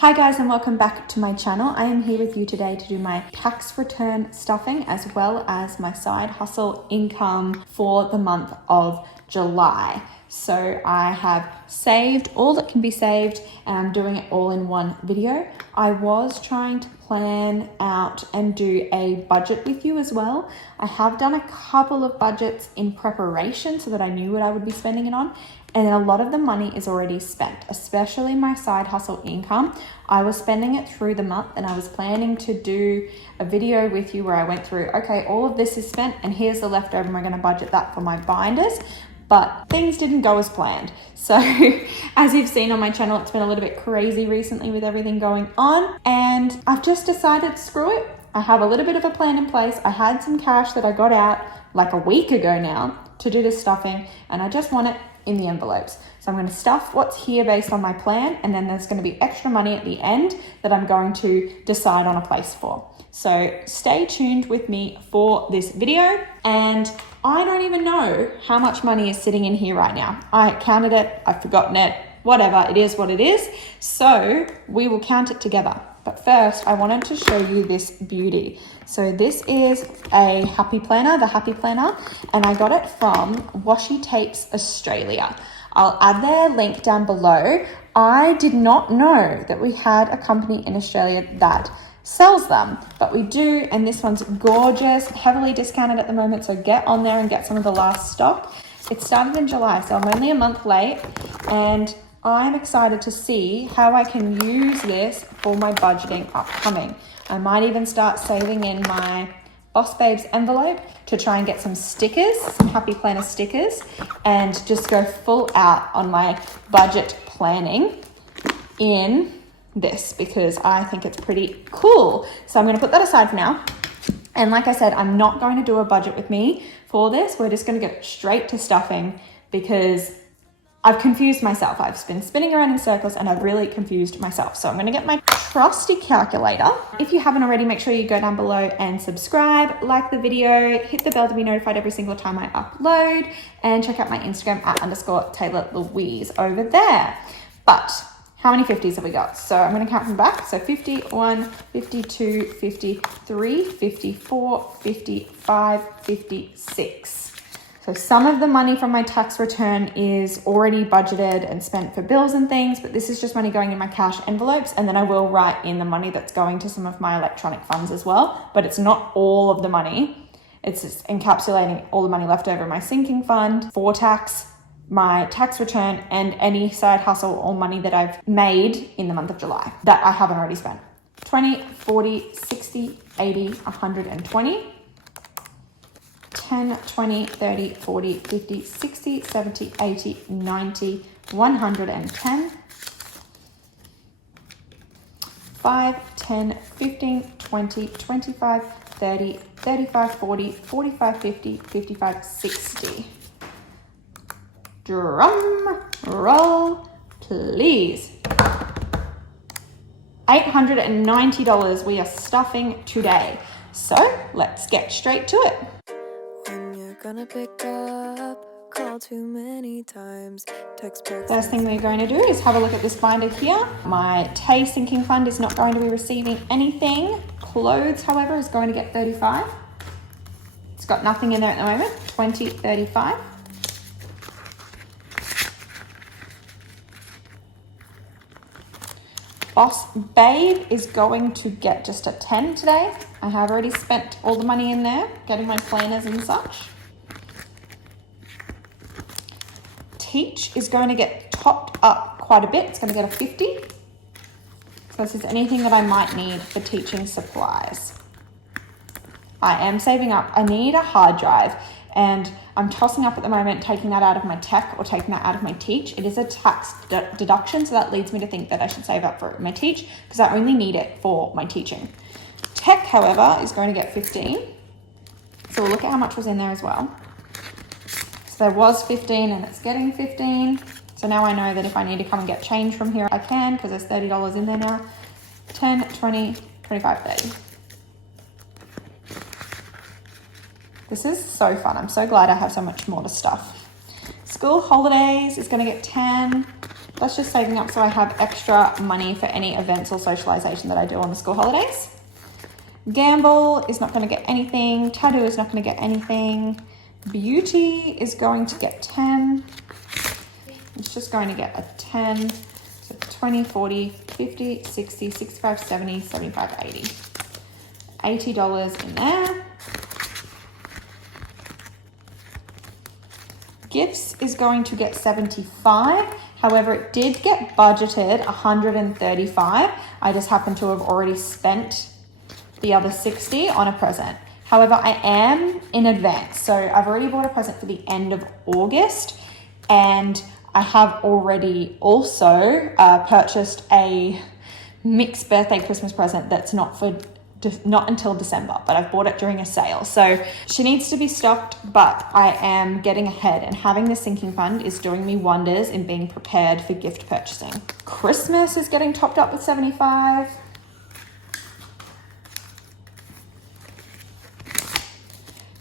Hi guys, and welcome back to my channel. I am here with you today to do my tax return stuffing as well as my side hustle income for the month of July. So I have saved all that can be saved and I'm doing it all in one video. I was trying to plan out and do a budget with you as well. I have done a couple of budgets in preparation so that I knew what I would be spending it on. And a lot of the money is already spent, especially my side hustle income. I was spending it through the month and I was planning to do a video with you where I went through, okay, all of this is spent and here's the leftover and we're gonna budget that for my binders. But things didn't go as planned. So as you've seen on my channel, it's been a little bit crazy recently with everything going on. And I've just decided, screw it. I have a little bit of a plan in place. I had some cash that I got out like a week ago now to do this stuffing and I just want it in the envelopes. So I'm going to stuff what's here based on my plan, and then there's going to be extra money at the end that I'm going to decide on a place for. So stay tuned with me for this video. And I don't even know how much money is sitting in here right now. I counted it, I've forgotten it, whatever, it is what it is. So we will count it together. But first, I wanted to show you this beauty. So this is a happy planner, the happy planner, and I got it from Washi Tapes Australia. I'll add their link down below. I did not know that we had a company in Australia that sells them, but we do, and this one's gorgeous, heavily discounted at the moment, so get on there and get some of the last stock. It started in July, so I'm only a month late, and I'm excited to see how I can use this for my budgeting upcoming. I might even start saving in my Boss Babes envelope to try and get some stickers, some Happy Planner stickers, and just go full out on my budget planning in this because I think it's pretty cool. So I'm going to put that aside for now. And like I said, I'm not going to do a budget with me for this. We're just going to get straight to stuffing because I've confused myself. I've been spinning around in circles and I've really confused myself. So I'm going to get my trusty calculator. If you haven't already, make sure you go down below and subscribe, like the video, hit the bell to be notified every single time I upload, and check out my Instagram at _Taylor_Louise over there. But how many 50s have we got? So I'm going to count from back. So 51, 52, 53, 54, 55, 56. So some of the money from my tax return is already budgeted and spent for bills and things, but this is just money going in my cash envelopes. And then I will write in the money that's going to some of my electronic funds as well, but it's not all of the money. It's just encapsulating all the money left over in my sinking fund for tax, my tax return, and any side hustle or money that I've made in the month of July that I haven't already spent. 20, 40, 60, 80, 120. 10, 20, 30, 40, 50, 60, 70, 80, 90, 110, 5, 10, 15, 20, 25, 30, 35, 40, 45, 50, 55, 60. Drum roll, please. $890 we are stuffing today. So let's get straight to it. Gonna pick up, call too many times, text back. First thing we're going to do is have a look at this binder here. My Tay sinking fund is not going to be receiving anything. Clothes, however, is going to get 35. It's got nothing in there at the moment. 20, 35. Boss Babe is going to get just a 10 today. I have already spent all the money in there, getting my planners and such. Teach is going to get topped up quite a bit. It's going to get a 50. So this is anything that I might need for teaching supplies. I am saving up. I need a hard drive and I'm tossing up at the moment, taking that out of my tech or taking that out of my teach. It is a tax deduction, so that leads me to think that I should save up for my teach because I only need it for my teaching. Tech, however, is going to get 15. So we'll look at how much was in there as well. So there was 15 and it's getting 15. So now I know that if I need to come and get change from here, I can because there's $30 in there now. 10, 20, 25, 30. This is so fun. I'm so glad I have so much more to stuff. School holidays is going to get 10. That's just saving up so I have extra money for any events or socialization that I do on the school holidays. Gamble is not going to get anything. Tattoo is not going to get anything. Beauty is going to get 10. It's just going to get a 10. So 20, 40, 50, 60, 65, 70, 75, 80. $80 in there. Gifts is going to get 75. However, it did get budgeted 135. I just happen to have already spent the other 60 on a present. However, I am in advance. So I've already bought a present for the end of August, and I have already also purchased a mixed birthday Christmas present that's not until December, but I've bought it during a sale. So she needs to be stocked, but I am getting ahead, and having this sinking fund is doing me wonders in being prepared for gift purchasing. Christmas is getting topped up with 75.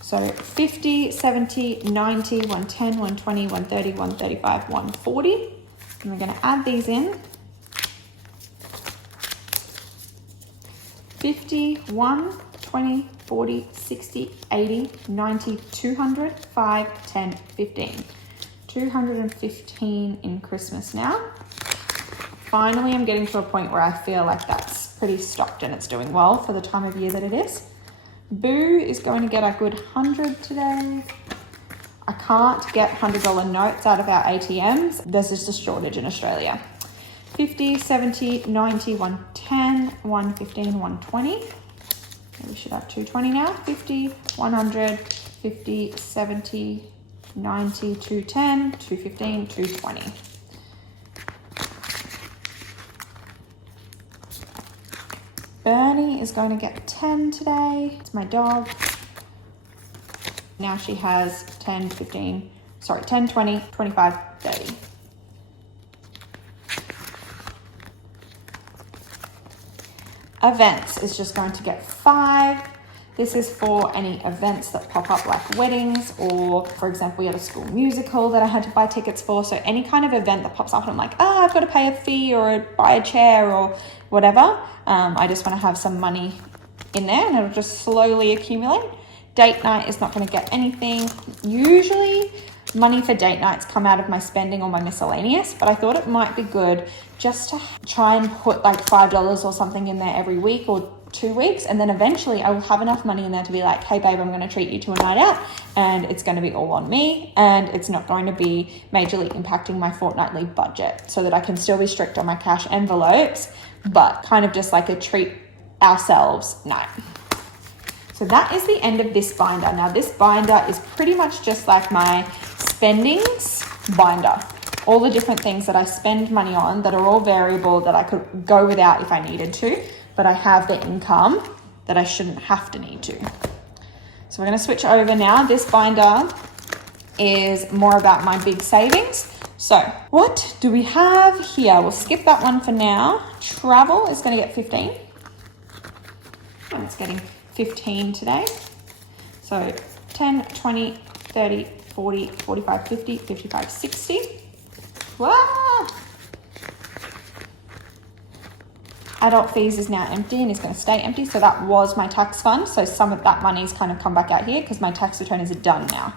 So 50, 70, 90, 110, 120, 130, 135, 140. And we're going to add these in. 50, 1, 20, 40, 60, 80, 90, 200, 5, 10, 15. 215 in Christmas now. Finally, I'm getting to a point where I feel like that's pretty stocked and it's doing well for the time of year that it is. Boo is going to get a good 100 today. I can't get $100 notes out of our ATMs. There's just a shortage in Australia. 50, 70, 90, 110, 115, 120. We should have 220 now. 50, 100, 50, 70, 90, 210, 215, 220. Bernie is going to get 10 today. It's my dog. Now she has 10, 15, 10, 20, 25, 30. Events is just going to get 5. This is for any events that pop up like weddings, or for example, we had a school musical that I had to buy tickets for. So any kind of event that pops up and I'm like, I've got to pay a fee or buy a chair or whatever. I just want to have some money in there and it'll just slowly accumulate. Date night is not going to get anything. Usually money for date nights come out of my spending or my miscellaneous, but I thought it might be good just to try and put like $5 or something in there every week or 2 weeks, and then eventually I will have enough money in there to be like, hey babe, I'm going to treat you to a night out, and it's going to be all on me, and it's not going to be majorly impacting my fortnightly budget, so that I can still be strict on my cash envelopes, but kind of just like a treat ourselves night. So that is the end of this binder. Now this binder is pretty much just like my spendings binder. All the different things that I spend money on that are all variable that I could go without if I needed to, but I have the income that I shouldn't have to need to. So we're going to switch over now. This binder is more about my big savings. So what do we have here? We'll skip that one for now. Travel is going to get 15. And it's getting 15 today. So 10, 20, 30, 40, 45, 50, 55, 60. Wow! Adult fees is now empty and is going to stay empty. So that was my tax fund. So some of that money's kind of come back out here because my tax return is done now.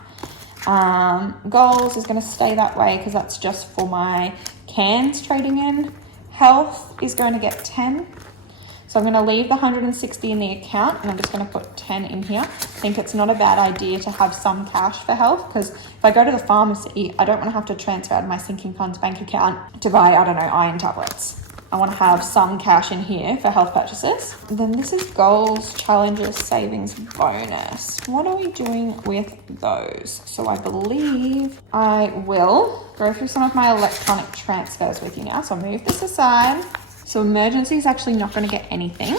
Goals is going to stay that way because that's just for my cans trading in. Health is going to get 10. So I'm going to leave the 160 in the account and I'm just going to put 10 in here. I think it's not a bad idea to have some cash for health, because if I go to the pharmacy, I don't want to have to transfer out of my sinking funds bank account to buy, I don't know, iron tablets. I want to have some cash in here for health purchases. Then this is goals, challenges, savings, bonus. What are we doing with those? So I believe I will go through some of my electronic transfers with you now. So I'll move this aside. So emergency is actually not going to get anything.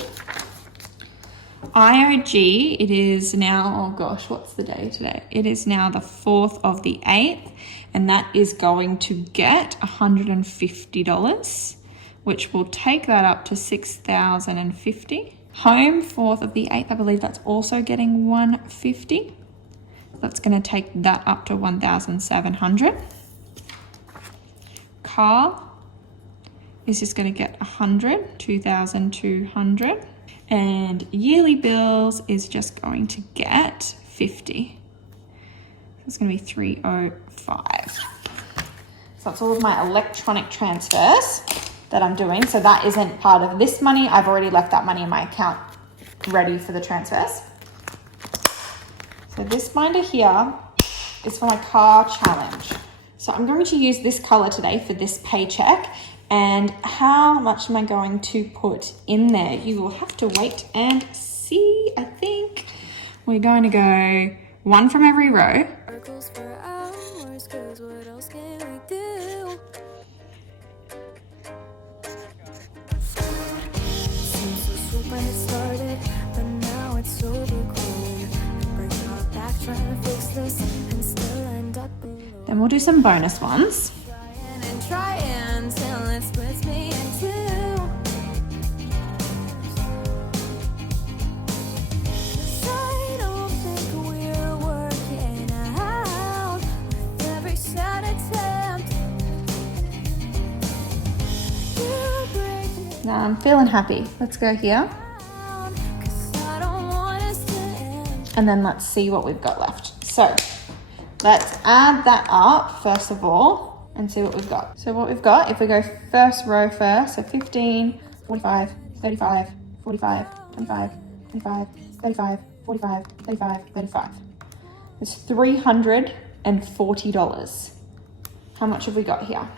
IOG, it is now, oh gosh, what's the day today? It is now the 4th of the 8th, and that is going to get $150, which will take that up to $6,050. Home, 4th of the 8th, I believe that's also getting $150. That's going to take that up to $1,700. Car, is just going to get 100, 2,200. And yearly bills is just going to get 50. So it's going to be 305. So that's all of my electronic transfers that I'm doing. So that isn't part of this money. I've already left that money in my account ready for the transfers. So this binder here is for my car challenge. So I'm going to use this color today for this paycheck. And how much am I going to put in there? You will have to wait and see. I think we're going to go one from every row. Circles for hours, 'cause what else can we do? Seems so sweet when it started, but now it's so overgrown. Break our back trying to fix this and still end up alone. Then we'll do some bonus ones. Trying till it splits me in two. I don't think we're working out with every sad attempt. You break it Now I'm feeling happy. Let's go here. down, 'cause I don't want us to end. And then let's see what we've got left. So let's add that up first of all and see what we've got. So what we've got, if we go first row first, so 15, 45, 35, 45, 25, 25, 35, 45, 35, 35. It's $340. How much have we got here?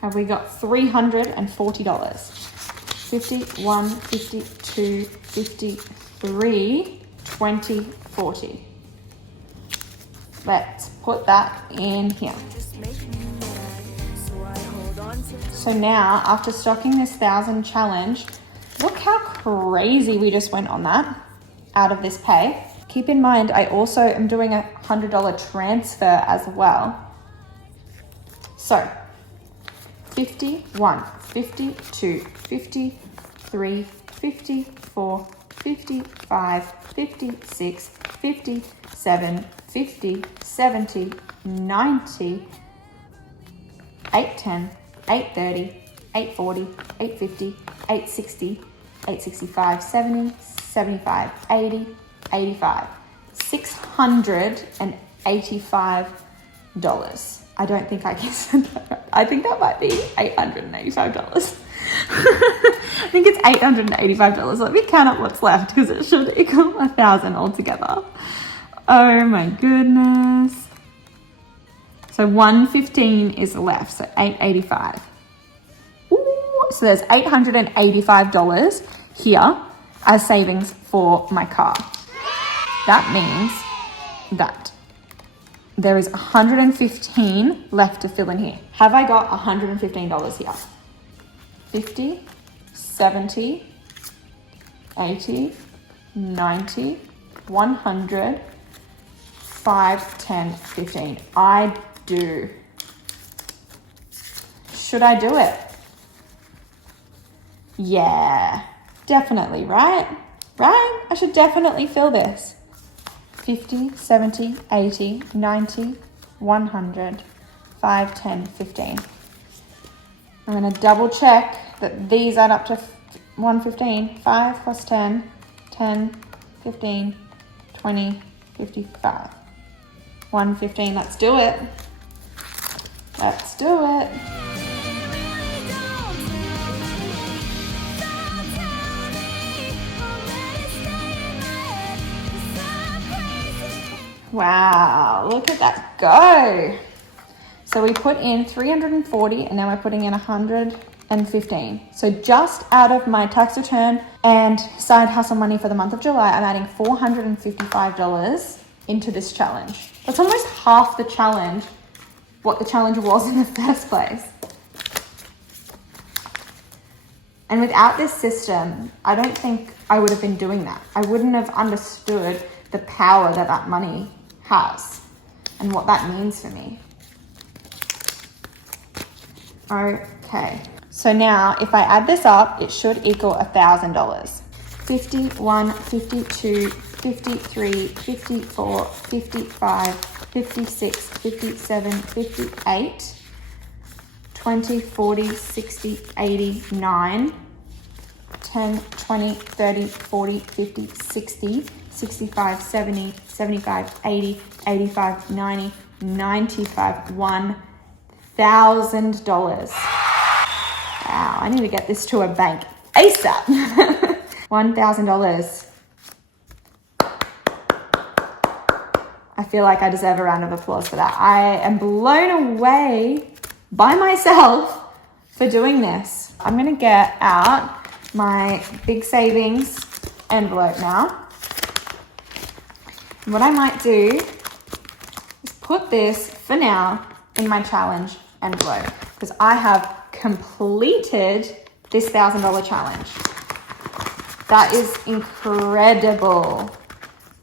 Have we got $340? 51, 52, 53, 20, 40. Let's put that in here. Just make me mad, so I hold on to. So now, after stocking this 1,000 challenge, look how crazy we just went on that out of this pay. Keep in mind, I also am doing a $100 transfer as well. So 51, 52, 53, 54, 55, 56, 57, 50, 70, 90, 810, 830, 840, 850, 860, 865, 70, 75, 80, 85, $685. I don't think I can send that right. I think that might be $885. I think it's $885. Let me count up what's left because it should equal 1,000 altogether. Oh my goodness. So 115 is left, so 885. Ooh, so there's $885 here as savings for my car. That means that there is 115 left to fill in here. Have I got $115 here? 50, 70, 80, 90, 100, 5, 10, 15. I do. Should I do it? Yeah, definitely, right? Right? I should definitely fill this. 50, 70, 80, 90, 100, 5, 10, 15. I'm going to double check that these add up to 115. 5 plus 10, 10, 15, 20, 55. 115, let's do it. Let's do it. Wow, look at that go. So we put in 340 and now we're putting in 115. So just out of my tax return and side hustle money for the month of July, I'm adding $455 into this challenge. That's almost half the challenge, what the challenge was in the first place. And without this system, I don't think I would have been doing that. I wouldn't have understood the power that that money has and what that means for me. Okay, so now if I add this up, it should equal $1,000. 51, 52, 53, 54, 55, 56, 57, 58, 20, 40, 60, 80, 9, 10, 20, 30, 40, 50, 60, 65, 70, 75, 80, 85, 90, 95, $1,000. Wow, I need to get this to a bank ASAP. $1,000. I feel like I deserve a round of applause for that. I am blown away by myself for doing this. I'm gonna get out my big savings envelope now. And what I might do is put this for now in my challenge envelope because I have completed this $1,000 challenge. That is incredible.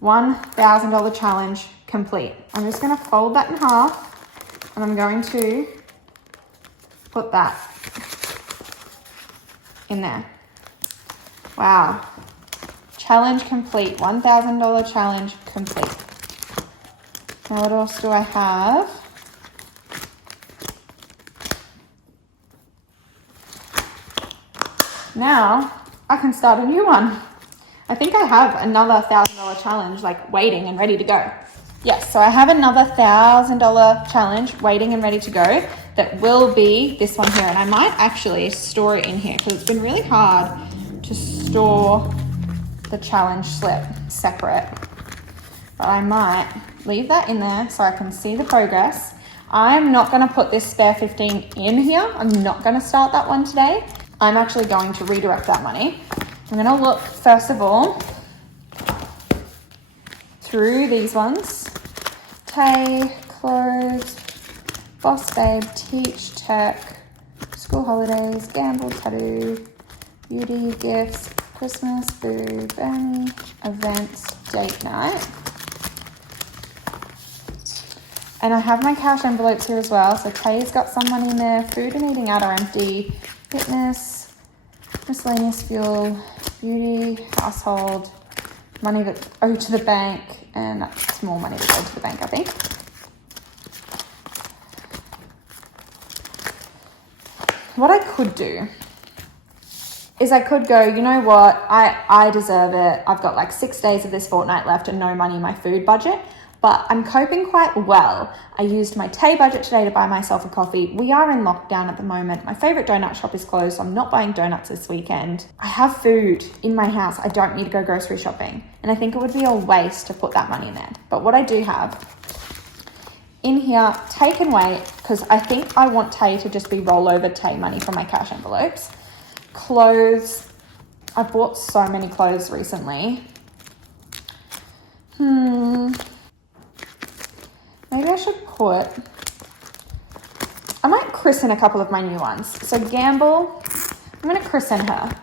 $1,000 challenge complete. I'm just gonna fold that in half and I'm going to put that in there. Wow. Challenge complete. $1,000 challenge complete. Now what else do I have? Now I can start a new one. I think I have another $1,000 challenge like waiting and ready to go. Yes, so I have another $1,000 challenge waiting and ready to go that will be this one here. And I might actually store it in here because it's been really hard to store the challenge slip separate. But I might leave that in there so I can see the progress. I'm not gonna put this spare 15 in here. I'm not gonna start that one today. I'm actually going to redirect that money. I'm gonna look first of all through these ones. Tay, clothes, Boss Babe, Teach, Tech, School Holidays, Gamble, Tattoo, Beauty, Gifts, Christmas, Food, Bernie, Events, Date Night. And I have my cash envelopes here as well. So Tay's got some money in there. Food and eating out are empty. Fitness, miscellaneous fuel, beauty, household, money that owed to the bank, and that's small money that owed to the bank, I think. What I could do is I could go, you know what, I deserve it. I've got like 6 days of this fortnight left and no money in my food budget, but I'm coping quite well. I used my Tay budget today to buy myself a coffee. We are in lockdown at the moment. My favorite donut shop is closed, so I'm not buying donuts this weekend. I have food in my house. I don't need to go grocery shopping. And I think it would be a waste to put that money in there. But what I do have in here, Tay can wait, because I think I want Tay to just be rollover Tay money from my cash envelopes. Clothes. I bought so many clothes recently. Maybe I should I might christen a couple of my new ones. So Gamble, I'm going to christen her.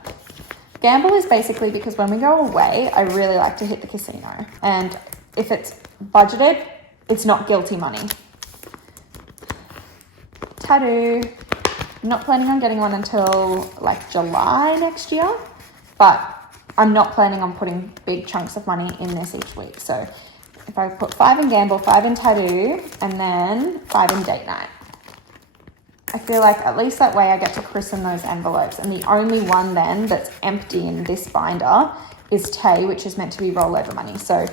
Gamble is basically because when we go away, I really like to hit the casino. And if it's budgeted, it's not guilty money. Tattoo. I'm not planning on getting one until like July next year, but I'm not planning on putting big chunks of money in this each week. So if I put 5 in Gamble, 5 in Tattoo, and then 5 in Date Night, I feel like at least that way I get to christen those envelopes. And the only one then that's empty in this binder is Tay, which is meant to be rollover money. So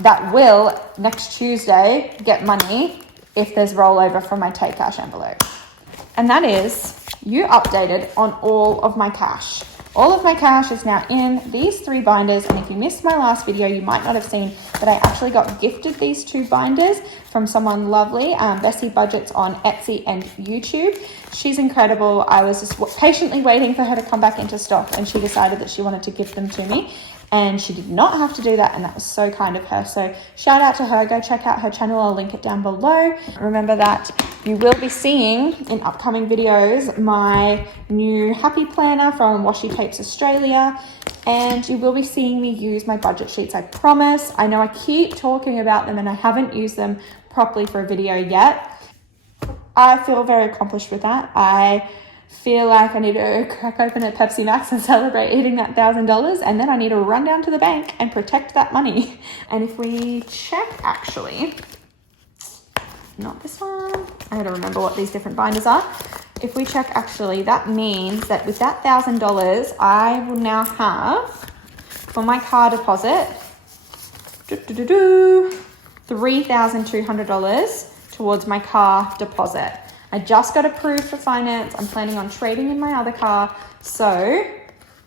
that will, next Tuesday, get money if there's rollover from my Tay cash envelope. And that is you updated on all of my cash. All of my cash is now in these 3 binders, and if you missed my last video, you might not have seen that I actually got gifted these 2 binders from someone lovely, BessieBudgets on Etsy and YouTube. She's incredible. I was just patiently waiting for her to come back into stock, and she decided that she wanted to gift them to me, and she did not have to do that, and that was so kind of her. So shout out to her. Go check out her channel. I'll link it down below. Remember that you will be seeing in upcoming videos my new happy planner from Washi Tapes Australia, and you will be seeing me use my budget sheets, I promise. I know I keep talking about them and I haven't used them properly for a video yet. I feel very accomplished with that. I feel like I need to crack open a Pepsi Max and celebrate eating that $1,000, and then I need to run down to the bank and protect that money. And if we check, actually, not this one, I gotta remember what these different binders are. if we check, actually, that means that with that $1,000, I will now have, for my car deposit, $3,200 towards my car deposit. I just got approved for finance. I'm planning on trading in my other car, so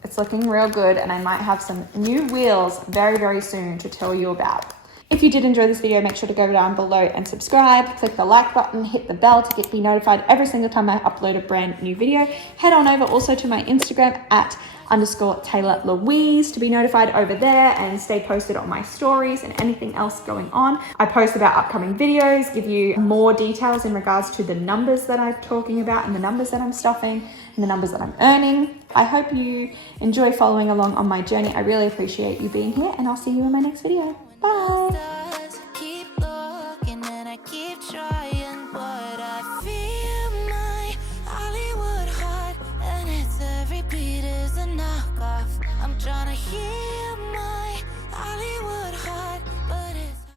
it's looking real good, and I might have some new wheels very, very soon to tell you about. If you did enjoy this video, make sure to go down below and subscribe. Click the like button, hit the bell to be notified every single time I upload a brand new video. Head on over also to my Instagram @_Taylor Louise to be notified over there and stay posted on my stories and anything else going on. I post about upcoming videos, give you more details in regards to the numbers that I'm talking about and the numbers that I'm stuffing and the numbers that I'm earning. I hope you enjoy following along on my journey. I really appreciate you being here, and I'll see you in my next video. Bye.